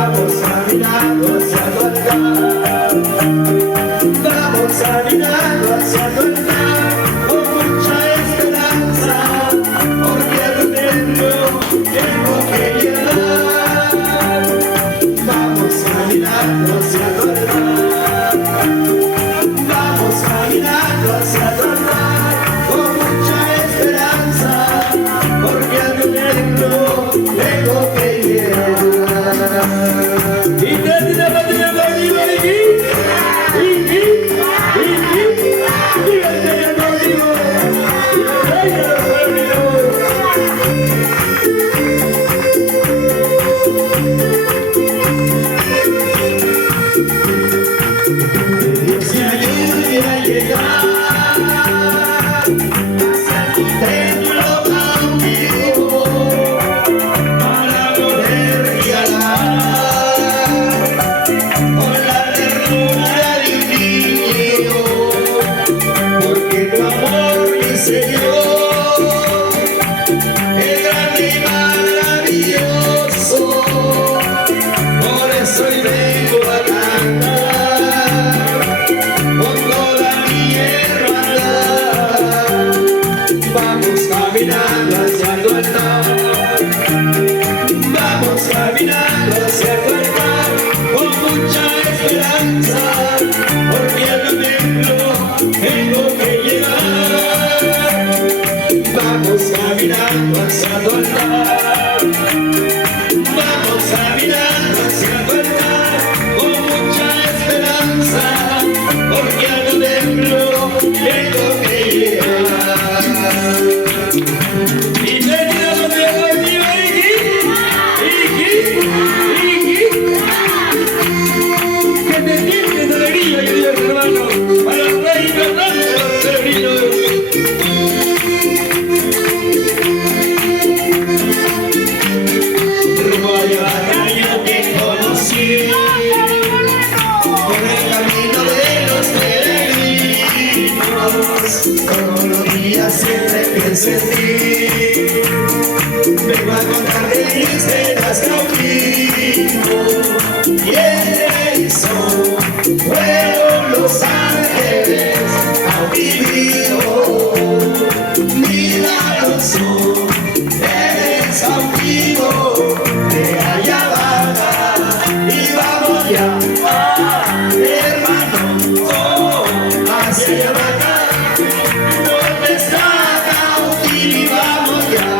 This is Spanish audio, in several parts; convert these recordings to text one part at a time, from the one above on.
Vamos caminando hacia tu altar. Vamos caminando hacia tu altar con mucha esperanza, porque a tu templo tengo que llegar. Vamos caminando hacia tu altar. Vamos caminando hacia tu altar con mucha esperanza, porque a tu templo tengo que llegar. Y termina la tierra conmigo, si ayude a llegar hasta tu templo cautivo para poder regalar con la ternura de un niño, porque tu amor, mi Señor, es grande y maravilloso. Por eso hoy vengo a cantar con toda mi hermandad. Vamos caminando hacia tu altar. Vamos caminando hacia tu altar con mucha esperanza, porque a tu templo tengo que llegar. Vamos caminando hacia tu altar. Vamos caminando hacia tu altar con mucha esperanza, porque a tu templo tengo que llegar. Y termina la tierra conmigo, que te sientes alegría, queridos hermanos, para el rey Fernando de los Peregrinos. Yo te conocí por el camino de los peregrinos. Todos los días siempre pienso en ti. Vengo a contarte mis penas cautivo. Y en eso fueron los ángeles cautivos. Milagroso eres cautivo. De allá baja y vamos ya, hermano, hacia allá baja, donde está cautivo y vamos ya,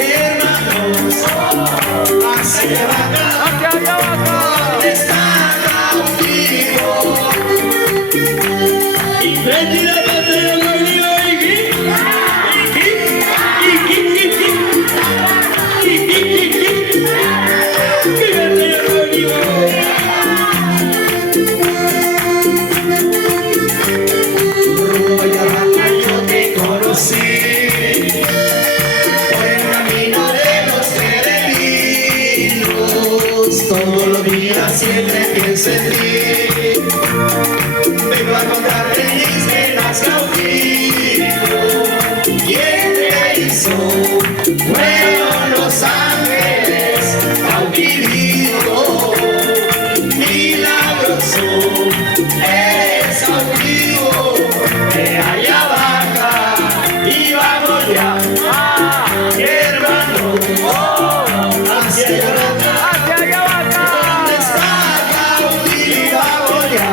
hermanos, hacia allá baja, donde está cautivo. Y retira la tierra conmigo, yo te conocí por el camino de los peregrinos. Todos los días siempre pienso en ti. Vengo a contarte mis penas cautivo. Y entre hizo fueron los ángeles cautivos. Milagroso eres cautivo. De allá baja y vamos ya, hermano, hacia allá baja, donde está cautivo y vamos ya,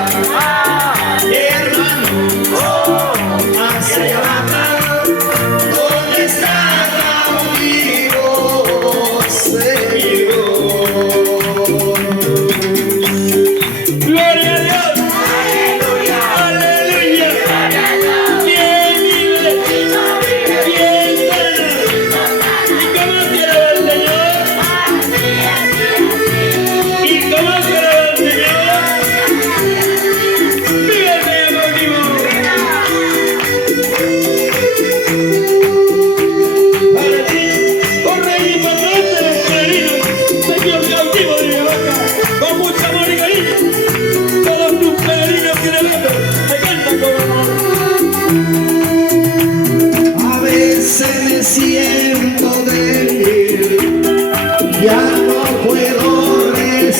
hermano, hacia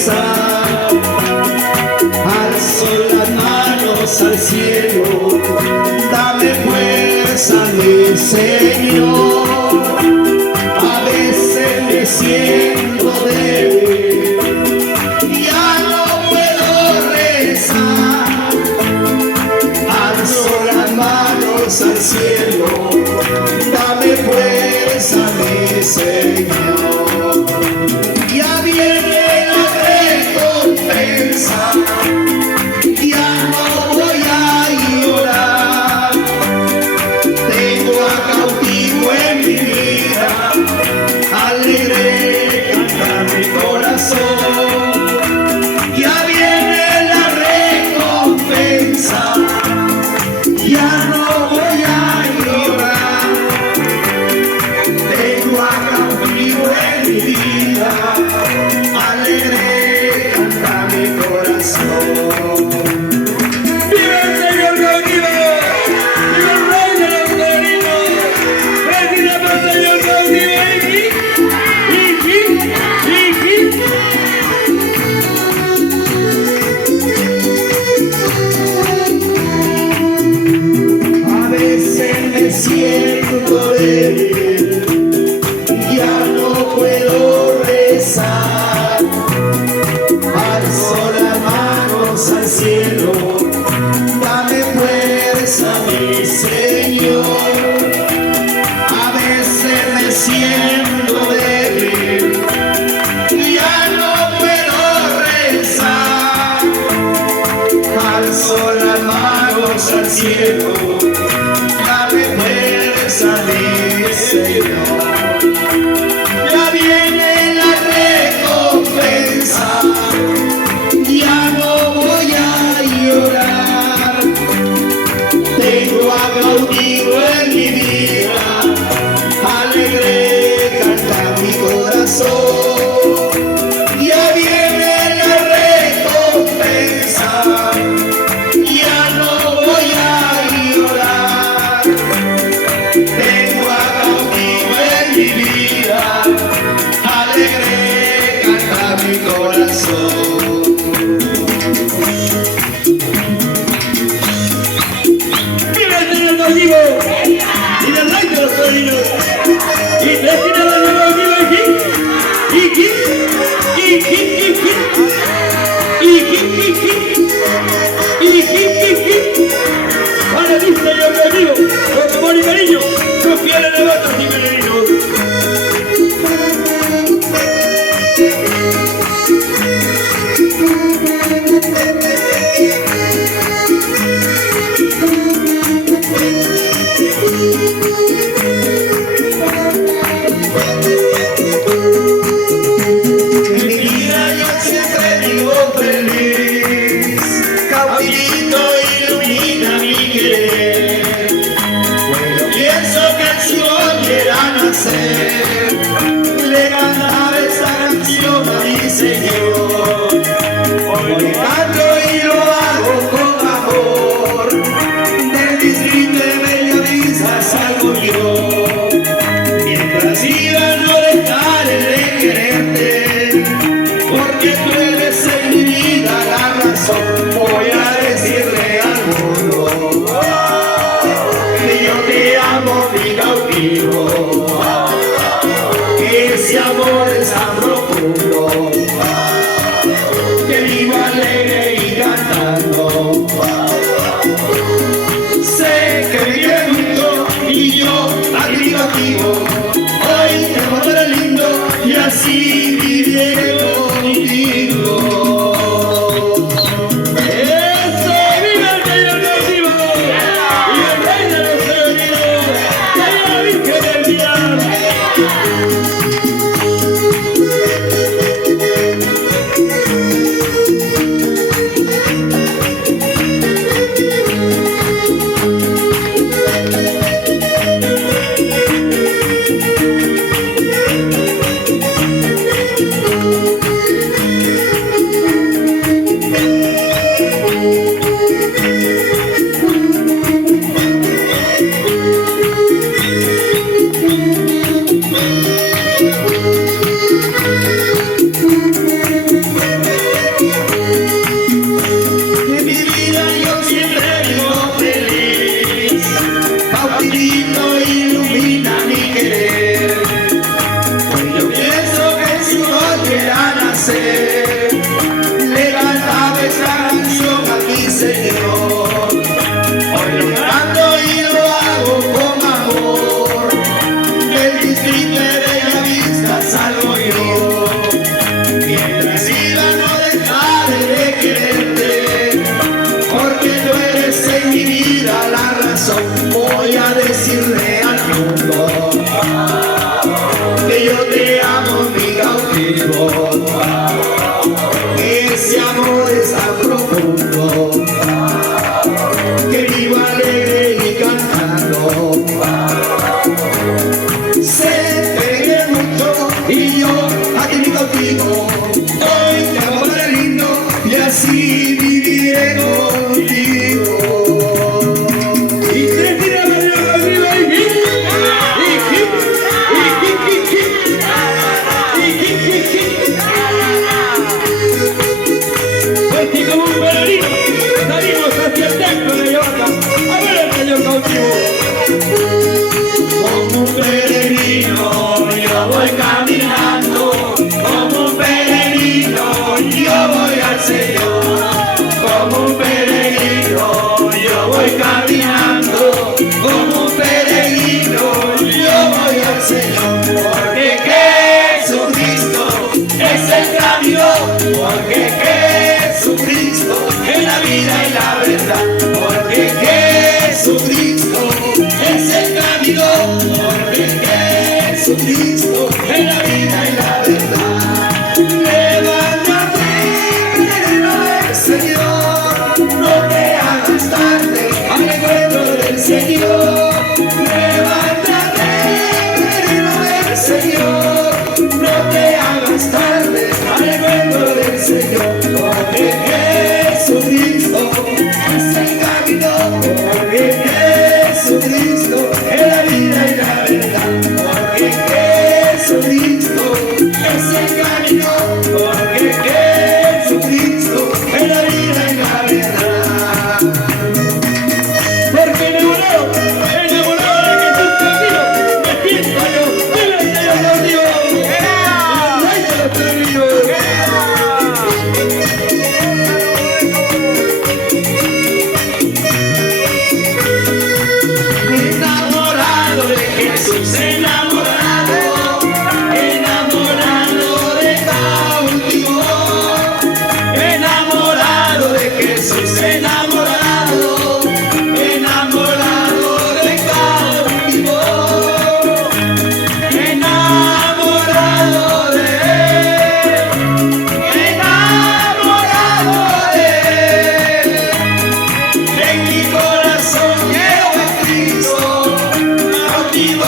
rezar. Alzo las manos al cielo, dame fuerza, mi Señor. A veces me siento débil, ya no puedo rezar. Alzo las manos al cielo, dame fuerza, mi Señor. Ya viene la recompensa, ya no voy a llorar. Tengo a cautivo en mi vida, alegre canta mi corazón. Ya viene la recompensa, ya no voy a llorar. Tengo a cautivo en mi vida, alegre canta mi corazón. ¡Viva el Señor cautivo! ¡Viva el Rey de los Torinos! ¡Gracias por el Señor cautivo! A veces me siento débil, ya no puedo rezar. Alzo las manos al cielo, dame fuerza, mi Señor. A veces me siento débil, ya no puedo rezar. Alzo las manos al cielo, dame fuerza, mi Señor. Ya viene la recompensa, ya no voy a llorar. Tengo a cautivo en mi vida, alegre canta mi corazón. Ya viene la recompensa, ya no voy a llorar. Tengo a cautivo en mi vida, alegre canta mi corazón. ¡Viva el Señor cautivo! ¡Y el Rey de los Torinos! ¡Y Cristina la llevó viva ¡Para ti, Señor cautivo! ¡Con amor y cariño! ¡Sus fieles devotos y peregrinos! En mi vida yo siempre vivo feliz, cautivito ilumina mi querer. Cuando pienso que el sol quiera nacer, le cantaba esta canción a mi Señor. Hoy le canto y lo hago con amor, de mi triste bella vida salgo yo. Mientras iba no dejaré de quererte, porque tú eres en mi vida la razón. Voy a decirle al mundo que yo te amo, mi cautivo, que ese amor es tan profundo, que vivo alegre y cantando. Sé que vive junto y yo aquí cautivo. Hoy te encontraré lindo y así viviré contigo. ¡Eso! ¡Viva el Señor cautivo! ¡Y el Rey de los Torinos! ¡Y la Virgen del Pilar! corazón voy a decirle al mundo que yo te amo, mi cautivo. Ese amor es tan profundo que vivo alegre y cantando. Se pegue mucho y yo aquí mi cautivo. Hoy te amo tan lindo y así viviré contigo. Y tres tiras para arriba y hip, y hip, y hip, y hip, y hip, y hip. Pues que como un peregrino salimos hacia el templo de Yoga a ver al señor cautivo. Como un peregrino yo voy caminando, como un peregrino yo voy al Señor. Como un peregrino yo voy caminando, como un peregrino yo voy al Señor. Porque Jesucristo es el camino, porque Jesucristo es la vida y la verdad. Porque Jesucristo es el camino, porque Jesucristo es la vida y la verdad. Levántate, peregrino del Señor, no te hagas tarde al encuentro del Señor. Levántate, peregrino del Señor, no te hagas tarde al encuentro del Señor. Porque Jesucristo es el camino, porque Jesucristo es la vida y la verdad. Porque Jesucristo es el camino, porque Jesucristo es la vida y la verdad. Porque enamorado de Jesús cautivo, me siento yo, vive el señor cautivo. El rey de los peregrinos. Enamorado de Jesús, enamorado, enamorado de cautivo. Enamorado de Jesús, enamorado, enamorado de cautivo. Enamorado de él, enamorado de él. En mi corazón llevo a Cristo, cautivo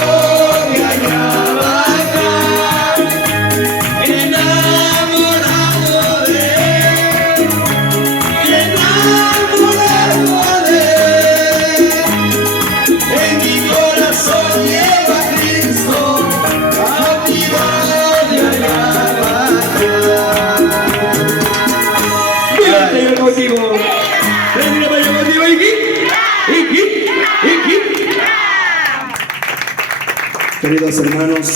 de allá acá. Enamorado de él, enamorado de él. En mi corazón llevo a Cristo, cautivo de allá acá. Vive el señor cautivo. Tres tiras para el cautivo y hip, y hip, y hip. Queridos hermanos,